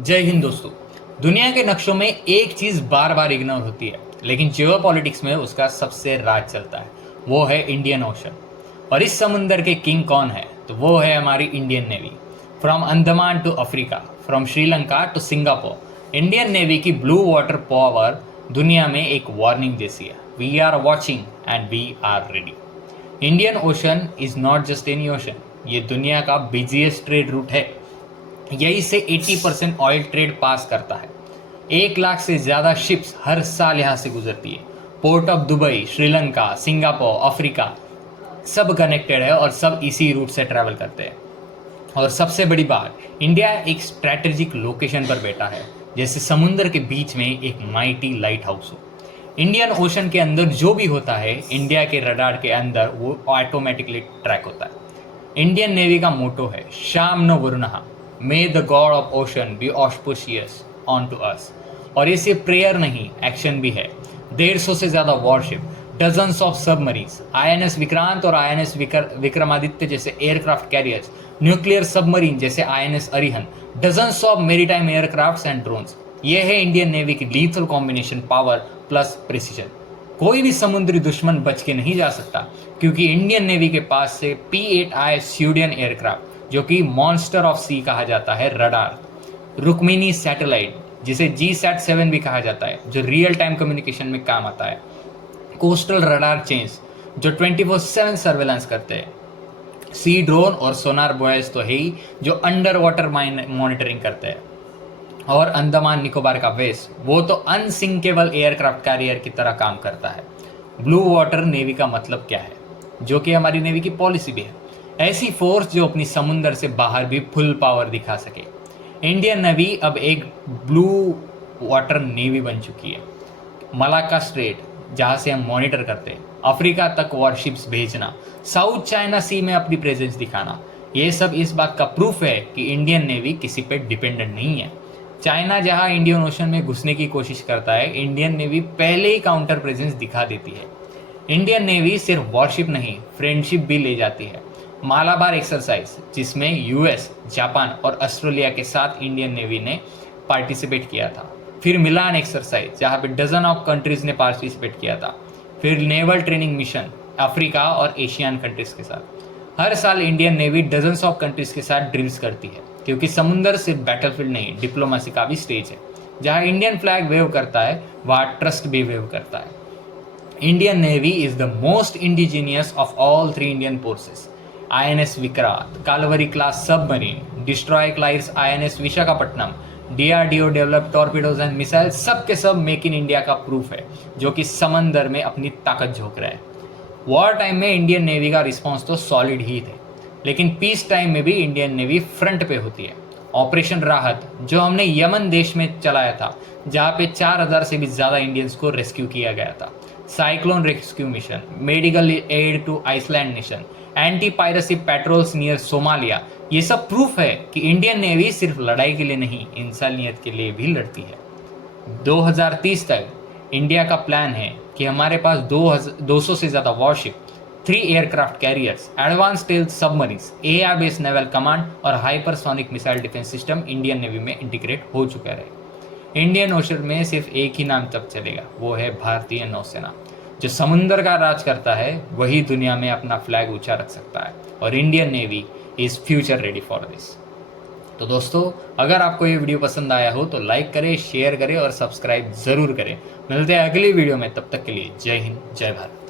जय हिंद दोस्तों। दुनिया के नक्शों में एक चीज बार बार इग्नोर होती है, लेकिन जियोपॉलिटिक्स में उसका सबसे राज चलता है। वो है इंडियन ओशन। और इस समुंदर के किंग कौन है? तो वो है हमारी Indian navy. From Andaman to Africa, from Sri Lanka to Singapore, Indian navy की ब्लू वाटर पावर दुनिया में एक वार्निंग जैसी है। We are watching and we are ready. Indian ocean is not just any ocean, ये दुनिया का बिजिएस्ट ट्रेड रूट है। यही से 80% ऑयल ट्रेड पास करता है। 1 लाख से ज़्यादा शिप्स हर साल यहाँ से गुजरती है। Port of Dubai, Sri Lanka, Singapore, Africa सब कनेक्टेड है और सब इसी रूट से ट्रैवल करते हैं। और सबसे बड़ी बात, इंडिया एक स्ट्रैटेजिक लोकेशन पर बैठा है, जैसे समुद्र के बीच में एक माइटी लाइट हाउस हो। इंडियन ओशन के अंदर जो भी होता है, इंडिया के रडार के अंदर वो ऑटोमेटिकली ट्रैक होता है। इंडियन नेवी का मोटो है शाम न वरुणहा, may the god of ocean be auspicious on to us. और ये सिर्फ प्रेयर नहीं, एक्शन भी है। 150 से ज़्यादा worship, dozens of submarines, INS Vikrant और आईएनएस विक्रमादित्य जैसे एयरक्राफ्ट कैरियर्स, न्यूक्लियर सबमरीन जैसे INS Arihant, dozens of maritime aircrafts and drones. ये है इंडियन नेवी की lethal combination, power plus precision. कोई भी समुद्री दुश्मन बच के नहीं जा सकता, क्योंकि इंडियन नेवी के पास से P-8I स्यूडियन एयरक्राफ्ट, जो कि मॉन्स्टर ऑफ सी कहा जाता है, रडार, रुक्मिनी सैटेलाइट जिसे GSAT-7 भी कहा जाता है, जो रियल टाइम कम्युनिकेशन में काम आता है, कोस्टल रडार चेंज जो 24/7 सर्वेलेंस करते हैं, सी ड्रोन और सोनार बॉयज तो है ही, जो अंडर वाटर मॉनिटरिंग करते हैं, और अंडमान निकोबार का वेस, वो तो अनसिंकेबल एयरक्राफ्ट कैरियर की तरह काम करता है। ब्लू वाटर नेवी का मतलब क्या है, जो कि हमारी नेवी की पॉलिसी भी है। ऐसी फोर्स जो अपनी समुंदर से बाहर भी फुल पावर दिखा सके। इंडियन नेवी अब एक ब्लू वाटर नेवी बन चुकी है। मलाक्का स्ट्रेट, जहाँ से हम मॉनिटर करते हैं, अफ्रीका तक वॉरशिप्स भेजना, साउथ चाइना सी में अपनी प्रेजेंस दिखाना, ये सब इस बात का प्रूफ है कि इंडियन नेवी किसी पे डिपेंडेंट नहीं है। चाइना जहाँ इंडियन ओशन में घुसने की कोशिश करता है, इंडियन नेवी पहले ही काउंटर प्रेजेंस दिखा देती है। इंडियन नेवी सिर्फ वॉरशिप नहीं, फ्रेंडशिप भी ले जाती है। मालाबार एक्सरसाइज, जिसमें यूएस, जापान और ऑस्ट्रेलिया के साथ इंडियन नेवी ने पार्टिसिपेट किया था। फिर मिलान एक्सरसाइज, जहाँ पे डजन ऑफ कंट्रीज ने पार्टिसिपेट किया था। फिर नेवल ट्रेनिंग मिशन अफ्रीका और एशियन कंट्रीज के साथ। हर साल Indian navy dozens of countries के साथ ड्रिल्स करती है, क्योंकि समुंदर सिर्फ बैटलफील्ड नहीं, डिप्लोमेसी का भी स्टेज है। जहाँ इंडियन फ्लैग वेव करता है, वहाँ ट्रस्ट भी वेव करता है। Indian navy is the most indigenous of all 3 Indian forces. INS Vikrant, Kalvari class submarine, destroy क्लाइर्स INS Visakhapatnam, DRDO develop torpedoes and missile, सब के सब मेक इन इंडिया का प्रूफ है, जो कि समंदर में अपनी ताकत झोंक रहा है। वॉर टाइम में इंडियन नेवी का रिस्पॉन्स तो सॉलिड ही थे, लेकिन पीस टाइम में भी इंडियन नेवी फ्रंट पे होती है। ऑपरेशन राहत, जो हमने यमन देश में चलाया था, जहाँ पे 4000 से भी ज़्यादा इंडियंस को रेस्क्यू किया गया था। Cyclone rescue mission, medical aid to island mission, anti piracy patrols near Somalia, ये सब प्रूफ है कि इंडियन नेवी सिर्फ लड़ाई के लिए नहीं, इंसानियत के लिए भी लड़ती है। 2030 तक इंडिया का प्लान है कि हमारे पास 200 से ज़्यादा warship, 3 aircraft carriers, advance stealth submarines, AR based naval command और hypersonic missile defence system Indian navy में इंटीग्रेट हो चुका है। इंडियन ओशन में सिर्फ एक ही नाम तब चलेगा, वो है भारतीय नौसेना। जो समुंदर का राज करता है, वही दुनिया में अपना फ्लैग ऊंचा रख सकता है, और Indian navy is future ready for this. तो दोस्तों, अगर आपको ये वीडियो पसंद आया हो तो लाइक करें, शेयर करें और सब्सक्राइब ज़रूर करें। मिलते हैं अगली वीडियो में, तब तक के लिए जय हिंद, जय भारत।